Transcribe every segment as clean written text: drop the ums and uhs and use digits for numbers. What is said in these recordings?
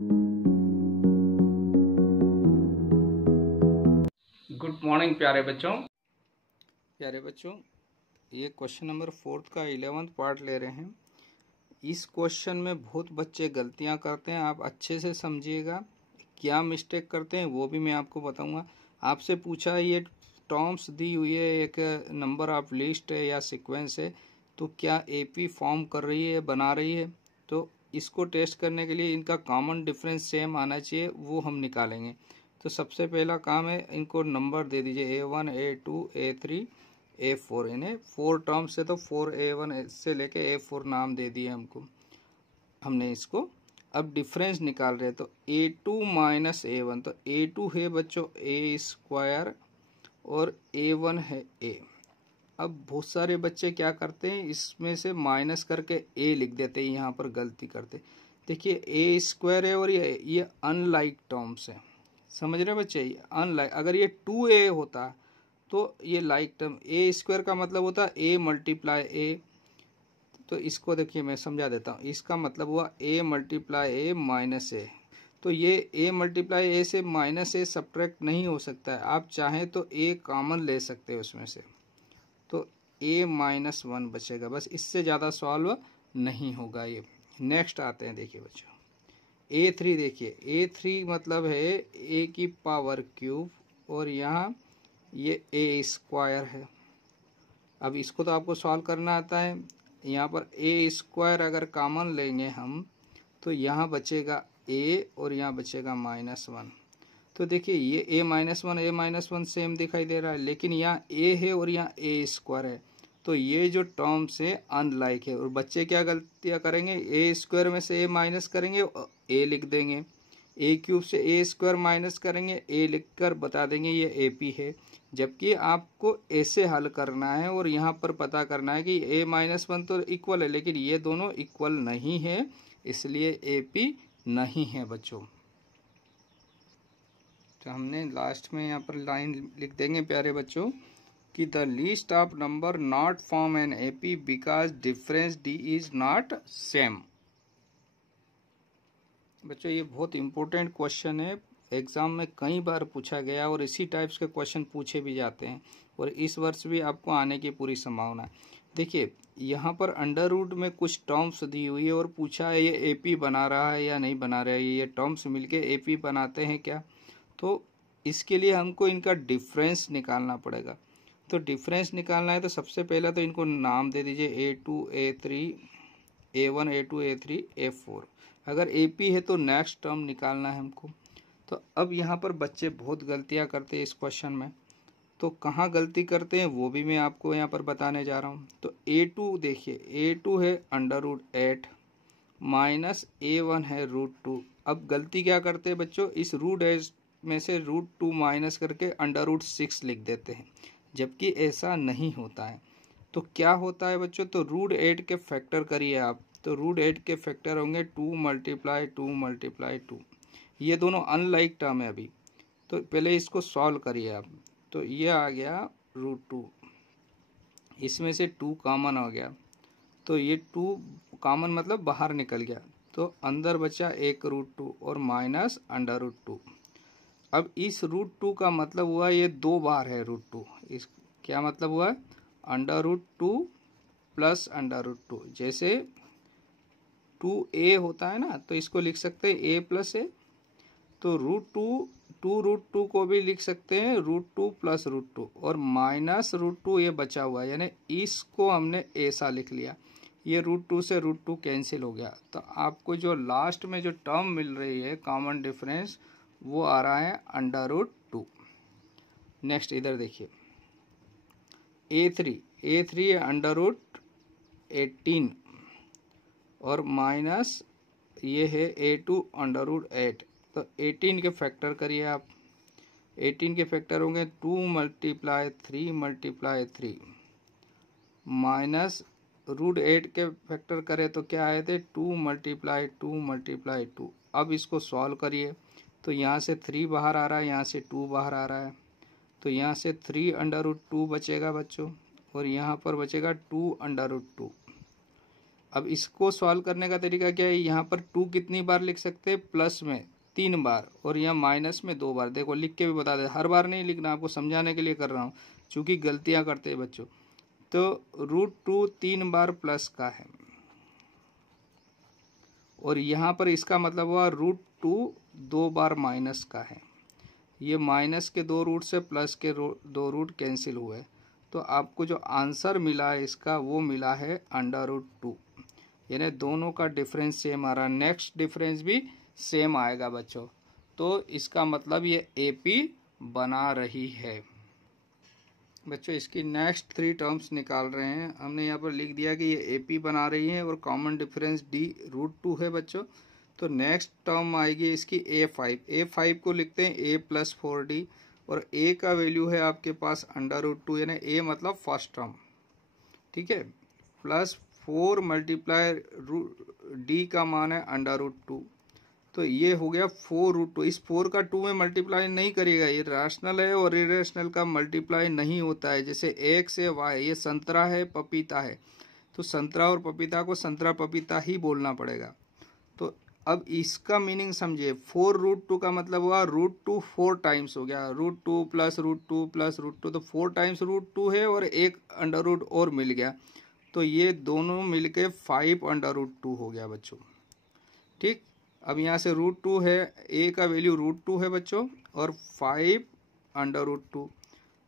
Good morning प्यारे बच्चों, ये क्वेश्चन नंबर 4 का 11th पार्ट ले रहे हैं। इस क्वेश्चन में बहुत बच्चे गलतियां करते हैं, आप अच्छे से समझिएगा। क्या मिस्टेक करते हैं वो भी मैं आपको बताऊंगा। आपसे पूछा ये टर्म्स दी हुई है, एक नंबर ऑफ लिस्ट है या सीक्वेंस है, तो क्या एपी फॉर्म कर रही है, बना रही है। तो इसको टेस्ट करने के लिए इनका कॉमन डिफरेंस सेम आना चाहिए, वो हम निकालेंगे। तो सबसे पहला काम है, इनको नंबर दे दीजिए A1 A2 A3 A4। इन्हें 4 टर्म्स से तो 4A1 से लेके A4 नाम दे दिए हमने इसको। अब डिफरेंस निकाल रहे हैं तो A2 माइनस A1, तो A2 है बच्चों A स्क्वायर और A1 है A। अब बहुत सारे बच्चे क्या करते हैं, इसमें से माइनस करके A लिख देते हैं, यहाँ पर गलती करते। देखिए A स्क्वायर है और ये अनलाइक टर्म्स है, समझ रहे बच्चे। अनलाइक, अगर ये 2A होता तो ये लाइक टर्म। A स्क्वायर का मतलब होता है A मल्टीप्लाई A। तो इसको देखिए मैं समझा देता हूँ, इसका मतलब हुआ A multiply A minus A। तो ये A मल्टीप्लाई A से माइनस A सब्ट्रैक्ट नहीं हो सकता है, आप चाहें तो A कॉमन ले सकते हो उसमें से, तो A माइनस 1 बचेगा, बस इससे ज़्यादा सॉल्व नहीं होगा ये। नेक्स्ट आते हैं, देखिए बच्चों A3। देखिए A3 मतलब है A की पावर क्यूब और यहाँ ये A स्क्वायर है। अब इसको तो आपको सॉल्व करना आता है। यहाँ पर A स्क्वायर अगर कॉमन लेंगे हम तो यहाँ बचेगा A और यहाँ बचेगा -1। तो देखिए ये A-1 सेम दिखाई दे रहा है, लेकिन यहाँ A है और यहाँ A स्क्वायर है, तो ये जो टर्म्स है अनलाइक है। और बच्चे क्या गलतियाँ करेंगे, A स्क्वायर में से A माइनस करेंगे और A लिख देंगे, A क्यूब से A स्क्वायर माइनस करेंगे, A लिखकर बता देंगे ये AP है। जबकि आपको ऐसे हल करना है और यहाँ पर पता करना है कि A-1 तो इक्वल है, लेकिन ये दोनों इक्वल नहीं है, इसलिए AP नहीं है बच्चों। तो हमने लास्ट में यहाँ पर लाइन लिख देंगे प्यारे बच्चों कि the list of number not form an AP because difference D is not same. बच्चों ये बहुत इंपॉर्टेंट क्वेश्चन है, एग्जाम में कई बार पूछा गया और इसी टाइप्स के क्वेश्चन पूछे भी जाते हैं, और इस वर्ष भी आपको आने की पूरी संभावना है। देखिए यहाँ पर अंडर रूट में कुछ टर्म्स दी हुई है और पूछा है ये एपी बना रहा है या नहीं बना रहा है, ये टर्म्स मिलके एपी बनाते हैं क्या। तो इसके लिए हमको इनका डिफरेंस निकालना पड़ेगा। तो डिफरेंस निकालना है तो सबसे पहले तो इनको नाम दे दीजिए A2 A3 A1 A2 A3 A4। अगर AP है तो नेक्स्ट टर्म निकालना है हमको। तो अब यहाँ पर बच्चे बहुत गलतियाँ करते हैं इस क्वेश्चन में, तो कहाँ गलती करते हैं वो भी मैं आपको यहाँ पर बताने जा रहा हूँ। तो A2 देखिए, A2 है √8 माइनस A1 है √2। अब गलती क्या करते हैं बच्चों, इस √8 में से √2 माइनस करके √6 लिख देते हैं, जबकि ऐसा नहीं होता है। तो क्या होता है बच्चों, तो √8 के फैक्टर करिए आप, तो √8 के फैक्टर होंगे 2 × 2 × 2। ये दोनों अनलाइक टर्म है अभी, तो पहले इसको सॉल्व करिए आप। तो ये आ गया √2, इसमें से 2 कॉमन हो गया, तो ये 2 कॉमन मतलब बाहर निकल गया, तो अंदर बचा एक √2 और माइनस √2। अब इस √2 का मतलब हुआ ये 2 बार है √2, इस क्या मतलब हुआ, √2 प्लस √2। जैसे 2A होता है ना, तो इसको लिख सकते हैं A प्लस A। तो √2 को भी लिख सकते हैं √2 प्लस √2 और माइनस √2 ये बचा हुआ है, यानी इसको हमने ऐसा लिख लिया। ये √2 से √2 कैंसिल हो गया, तो आपको जो लास्ट में जो टर्म मिल रही है कॉमन डिफरेंस वो आ रहा है √2। नेक्स्ट इधर देखिए A3 है √18 और माइनस ये है A2 √8। तो 18 के फैक्टर करिए आप, 18 के फैक्टर होंगे 2 × 3 माइनस √8 के फैक्टर करें तो क्या आए थे 2 × 2 × 2। अब इसको सॉल्व करिए, तो यहाँ से 3 बाहर आ रहा है, यहाँ से 2 बाहर आ रहा है, तो यहाँ से 3 √2 बचेगा बच्चों, और यहाँ पर बचेगा 2 √2। अब इसको सॉल्व करने का तरीका क्या है, यहाँ पर 2 कितनी बार लिख सकते हैं, प्लस में 3 बार और यहाँ माइनस में 2 बार। देखो लिख के भी बता दे, हर बार नहीं लिखना, आपको समझाने के लिए कर रहा हूँ चूँकि गलतियाँ करते हैं बच्चों। तो √2 3 बार प्लस का है और यहाँ पर इसका मतलब हुआ √2 2 बार माइनस का है। ये माइनस के 2 रूट से प्लस के 2 रूट कैंसिल हुए, तो आपको जो आंसर मिला है इसका वो मिला है √2, यानी दोनों का डिफरेंस सेम आ रहा है। नेक्स्ट डिफरेंस भी सेम आएगा बच्चों, तो इसका मतलब ये AP बना रही है। बच्चों इसकी नेक्स्ट 3 टर्म्स निकाल रहे हैं, हमने यहाँ पर लिख दिया कि ये AP बना रही है और कॉमन डिफरेंस D √2 है बच्चों। तो नेक्स्ट टर्म आएगी इसकी A5 को लिखते हैं A + 4D और A का वैल्यू है आपके पास √2, यानी A मतलब फर्स्ट टर्म, ठीक है, प्लस 4 मल्टीप्लाई D का मान है √2, तो ये हो गया 4√2। इस 4 का 2 में मल्टीप्लाई नहीं करेगा, ये रैशनल है और इरेशनल का मल्टीप्लाई नहीं होता है। जैसे X है Y, ये संतरा है पपीता है, तो संतरा और पपीता को संतरा पपीता ही बोलना पड़ेगा। तो अब इसका मीनिंग समझिए, 4√2 का मतलब हुआ √2 4 टाइम्स हो गया, √2 + √2 + √2, तो 4 टाइम्स √2 है और एक अंडर और मिल गया, तो ये दोनों मिलके 5 √2 हो गया बच्चों, ठीक। अब यहाँ से √2 है, A का वैल्यू √2 है बच्चों और 5 √2,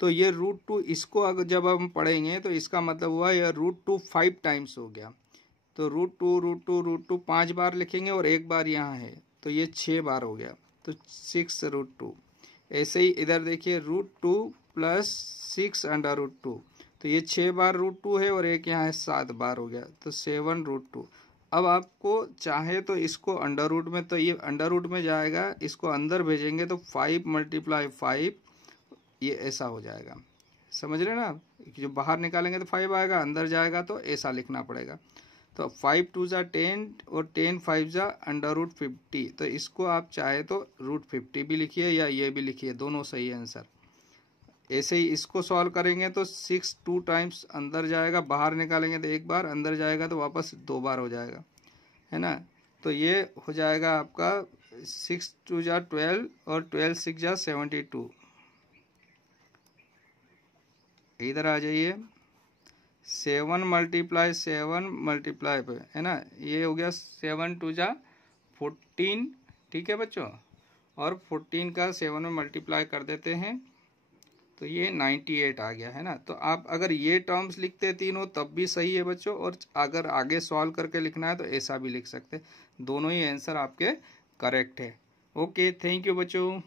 तो ये √2 इसको अगर जब हम पढ़ेंगे तो इसका मतलब हुआ यह √2 5 टाइम्स हो गया, तो √2 5 बार लिखेंगे और एक बार यहाँ है, तो ये 6 बार हो गया, तो 6 √2। ऐसे ही इधर देखिए √2 + 6 √2, तो ये 6 बार √2 है और एक यहाँ है 7 बार हो गया, तो 7 √2। अब आपको चाहे तो इसको अंडर रूट में, तो ये अंडर रूट में जाएगा, इसको अंदर भेजेंगे तो 5 × 5 ये ऐसा हो जाएगा, समझ रहे ना। जो बाहर निकालेंगे तो 5 आएगा, अंदर जाएगा तो ऐसा लिखना पड़ेगा। तो 5 2 = 10 और 10 5 = √50, तो इसको आप चाहे तो √50 भी लिखिए या ये भी लिखिए, दोनों सही है आंसर। ऐसे ही इसको सॉल्व करेंगे तो 6 2 टाइम्स अंदर जाएगा, बाहर निकालेंगे तो एक बार, अंदर जाएगा तो वापस 2 बार हो जाएगा, है ना। तो ये हो जाएगा आपका 6 2 = 12 और 12 6 = 72। इधर आ जाइए, 7 × 7 पे, है ना, ये हो गया 7 2 = 14, ठीक है बच्चों, और 14 का 7 में मल्टीप्लाई कर देते हैं तो ये 98 आ गया, है ना। तो आप अगर ये टर्म्स लिखते तीनों तब भी सही है बच्चों, और अगर आगे सॉल्व करके लिखना है तो ऐसा भी लिख सकते, दोनों ही आंसर आपके करेक्ट है। ओके, थैंक यू बच्चों।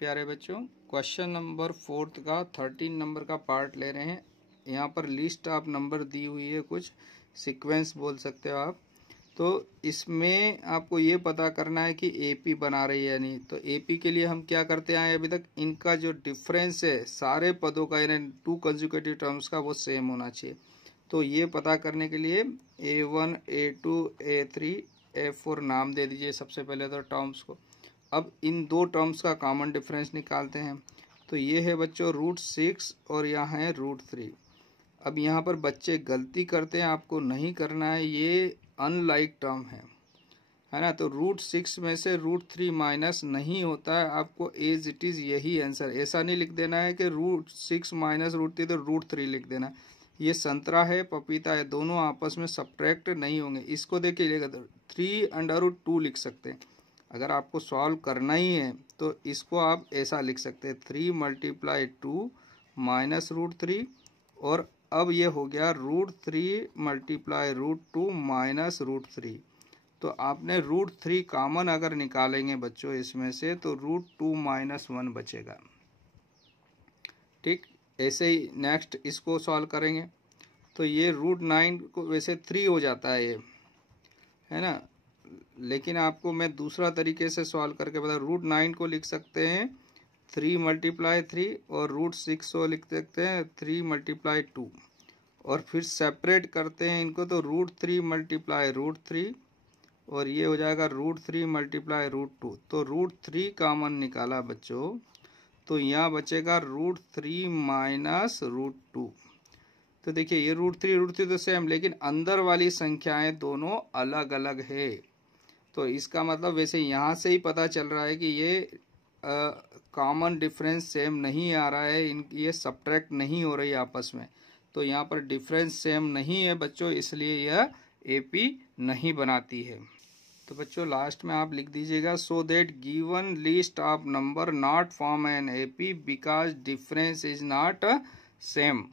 प्यारे बच्चों, क्वेश्चन नंबर 4 का 13 नंबर का पार्ट ले रहे हैं। यहाँ पर लिस्ट ऑफ नंबर दी हुई है, कुछ सीक्वेंस बोल सकते हो आप। तो इसमें आपको ये पता करना है कि AP बना रही है या नहीं। तो AP के लिए हम क्या करते आए अभी तक, इनका जो डिफरेंस है सारे पदों का, यानी 2 कंसेक्यूटिव टर्म्स का, वो सेम होना चाहिए। तो ये पता करने के लिए A1 A2 A3 A4 नाम दे दीजिए सबसे पहले तो टर्म्स को। अब इन 2 टर्म्स का कॉमन डिफरेंस निकालते हैं। तो ये है बच्चों √6 और यहाँ है √3। अब यहाँ पर बच्चे गलती करते हैं, आपको नहीं करना है, ये अनलाइक टर्म है ना। तो √6 में से √3 माइनस नहीं होता है, आपको एज इट इज़ यही आंसर। ऐसा नहीं लिख देना है कि √6 माइनस √3 तो √3 लिख देना। ये संतरा है पपीता है, दोनों आपस में सब्ट्रैक्ट नहीं होंगे। इसको देखिएगा तो 3 √2 लिख सकते हैं। अगर आपको सॉल्व करना ही है तो इसको आप ऐसा लिख सकते हैं, 3 × 2 माइनस √3, और अब ये हो गया √3 × √2 माइनस √3। तो आपने √3 कॉमन अगर निकालेंगे बच्चों इसमें से तो √2 - 1 बचेगा, ठीक। ऐसे ही नेक्स्ट इसको सॉल्व करेंगे तो ये √9 को वैसे 3 हो जाता है ये, है ना, लेकिन आपको मैं दूसरा तरीके से सॉल्व करके बता। √9 को लिख सकते हैं 3 × 3 और √6 को लिख सकते हैं 3 × 2, और फिर सेपरेट करते हैं इनको तो √3 × √3 और ये हो जाएगा √3 × √2। तो √3 कॉमन निकाला बच्चों, तो यहाँ बचेगा √3 - √2। तो देखिए ये √3 तो सेम, लेकिन अंदर वाली संख्याएं दोनों अलग अलग है। तो इसका मतलब वैसे यहाँ से ही पता चल रहा है कि ये कॉमन डिफरेंस सेम नहीं आ रहा है, ये सब्ट्रैक्ट नहीं हो रही आपस में। तो यहाँ पर डिफरेंस सेम नहीं है बच्चों, इसलिए यह AP नहीं बनाती है। तो बच्चों लास्ट में आप लिख दीजिएगा, so that given list of number not form an AP because difference is not same.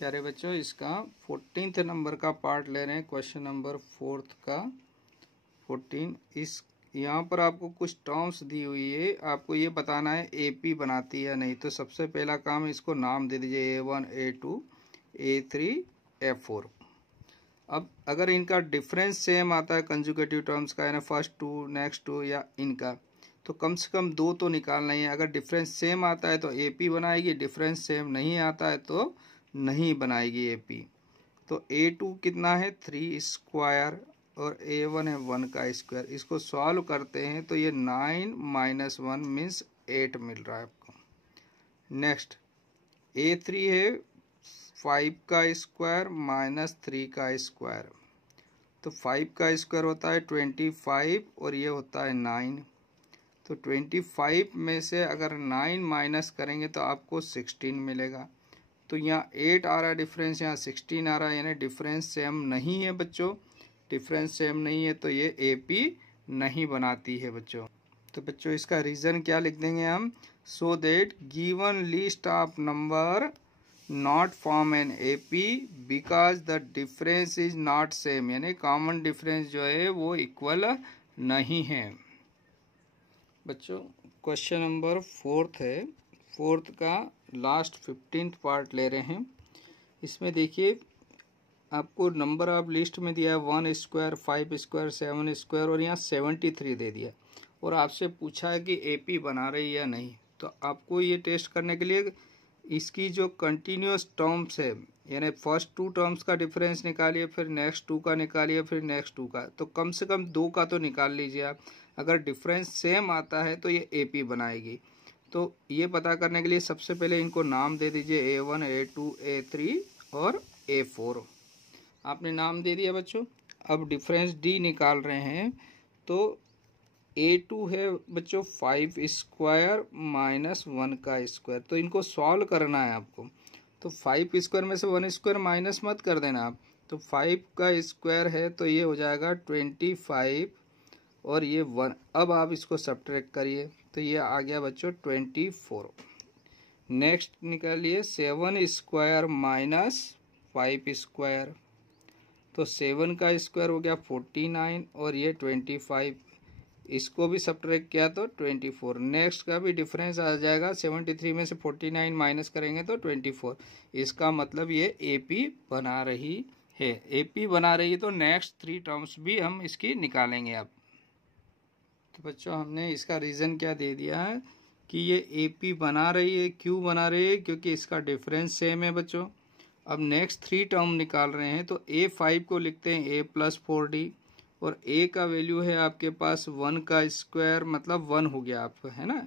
प्यारे बच्चों इसका 14th नंबर का पार्ट ले रहे हैं, क्वेश्चन नंबर 4 का 14। इस यहाँ पर आपको कुछ टर्म्स दी हुई है, आपको ये बताना है AP बनाती है नहीं। तो सबसे पहला काम, इसको नाम दे दीजिए A1 A2 A3 A4। अब अगर इनका डिफरेंस सेम आता है कंजुगेटिव टर्म्स का, यानी फर्स्ट टू नेक्स्ट टू या इनका, तो कम से कम 2 तो निकालना ही है। अगर डिफरेंस सेम आता है तो AP बनाएगी, डिफरेंस सेम नहीं आता है तो नहीं बनाएगी AP। तो A2 कितना है 3 स्क्वायर और A1 है 1 का स्क्वायर। इसको सॉल्व करते हैं तो ये 9 - 1 मीन्स 8 मिल रहा है आपको। नेक्स्ट A3 है 5 का स्क्वायर -3 का स्क्वायर। तो 5 का स्क्वायर होता है 25 और ये होता है 9। तो 25 में से अगर 9 माइनस करेंगे तो आपको 16 मिलेगा। तो यहाँ 8 आ रहा है डिफरेंस, यहाँ 16 आ रहा है, यानी डिफरेंस सेम नहीं है बच्चों। डिफरेंस सेम नहीं है तो ये AP नहीं बनाती है बच्चों। तो बच्चों इसका रीज़न क्या लिख देंगे हम, so that given list of number not form an AP because the difference is not same, यानी कॉमन डिफरेंस जो है वो इक्वल नहीं है। बच्चों क्वेश्चन नंबर 4 है, 4 का लास्ट 15th पार्ट ले रहे हैं। इसमें देखिए आपको नंबर ऑफ लिस्ट में दिया है 1 स्क्वायर 5 स्क्वायर 7 स्क्वायर और यहाँ 73 दे दिया, और आपसे पूछा है कि AP बना रही है या नहीं। तो आपको ये टेस्ट करने के लिए इसकी जो कंटिन्यूस टर्म्स है, यानी फर्स्ट 2 टर्म्स का डिफरेंस निकालिए, फिर नेक्स्ट 2 का निकालिए, फिर नेक्स्ट 2 का, तो कम से कम 2 का तो निकाल लीजिए आप। अगर डिफरेंस सेम आता है तो ये AP बनाएगी। तो ये पता करने के लिए सबसे पहले इनको नाम दे दीजिए A1 A2 A3 और A4। आपने नाम दे दिया बच्चों। अब डिफरेंस D निकाल रहे हैं, तो A2 है बच्चों 5 स्क्वायर -1 का स्क्वायर। तो इनको सॉल्व करना है आपको। तो 5 स्क्वायर में से 1 स्क्वायर माइनस मत कर देना आप। तो 5 का स्क्वायर है तो ये हो जाएगा 25 और ये 1। अब आप इसको सब्ट्रैक्ट करिए तो ये आ गया बच्चों 24। नेक्स्ट निकालिए 7 स्क्वायर -5 स्क्वायर। तो 7 का स्क्वायर हो गया 49 और ये 25, इसको भी सब्ट्रैक्ट किया तो 24। नेक्स्ट का भी डिफरेंस आ जाएगा, 73 में से 49 माइनस करेंगे तो 24। इसका मतलब ये AP बना रही है। AP बना रही है तो नेक्स्ट 3 टर्म्स भी हम इसकी निकालेंगे अब। तो बच्चों हमने इसका रीज़न क्या दे दिया है कि ये AP बना रही है। क्यों बना रही है? क्योंकि इसका डिफरेंस सेम है बच्चों। अब नेक्स्ट 3 टर्म निकाल रहे हैं, तो A5 को लिखते हैं A + 4D, और A का वैल्यू है आपके पास 1 का स्क्वायर, मतलब 1 हो गया आपका, है ना।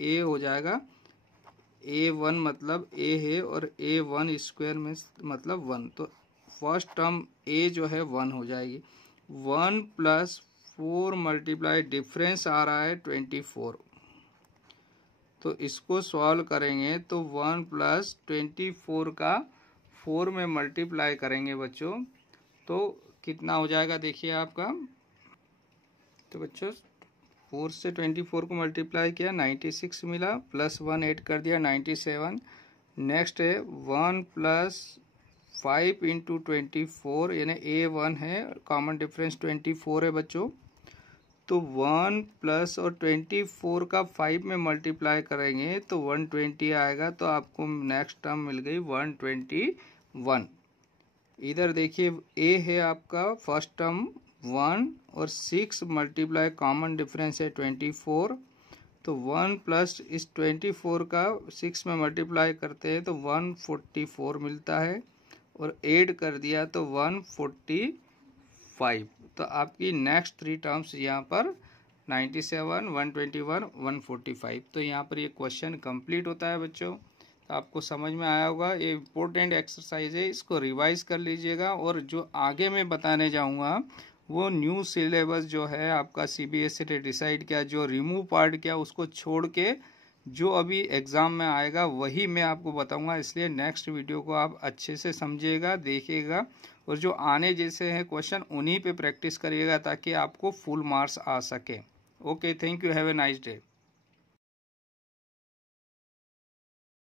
A हो जाएगा, A1 मतलब A है और A1 स्क्वायर में मतलब 1। तो फर्स्ट टर्म A जो है 1 हो जाएगी। 1 + 4 मल्टीप्लाई डिफरेंस आ रहा है 24। तो इसको सॉल्व करेंगे तो 1 + 24 का 4 में मल्टीप्लाई करेंगे बच्चों, तो कितना हो जाएगा देखिए आपका। तो बच्चों 4 से 24 को मल्टीप्लाई किया 96 मिला, +1 ऐड कर दिया 97। नेक्स्ट है 1 + 5 × 24, यानी A1 है, कॉमन डिफरेंस 24 है बच्चों। तो 1 प्लस और 24 का 5 में मल्टीप्लाई करेंगे तो 120 आएगा। तो आपको नेक्स्ट टर्म मिल गई 121। इधर देखिए A है आपका फर्स्ट टर्म 1 और 6 मल्टीप्लाई कॉमन डिफरेंस है 24। तो 1 प्लस इस 24 का 6 में मल्टीप्लाई करते हैं तो 144 मिलता है, और ऐड कर दिया तो 145। तो आपकी नेक्स्ट 3 टर्म्स यहाँ पर 97, 121, 145। तो यहाँ पर ये क्वेश्चन कंप्लीट होता है बच्चों। तो आपको समझ में आया होगा। ये इम्पोर्टेंट एक्सरसाइज है, इसको रिवाइज कर लीजिएगा। और जो आगे मैं बताने जाऊंगा वो न्यू सिलेबस जो है आपका CBSE ने डिसाइड किया, जो रिमूव पार्ट किया उसको छोड़ के जो अभी एग्ज़ाम में आएगा वही मैं आपको बताऊंगा। इसलिए नेक्स्ट वीडियो को आप अच्छे से समझिएगा, देखिएगा, और जो आने जैसे हैं क्वेश्चन उन्हीं पे प्रैक्टिस करिएगा ताकि आपको फुल मार्क्स आ सके। Okay, thank you, have a nice day.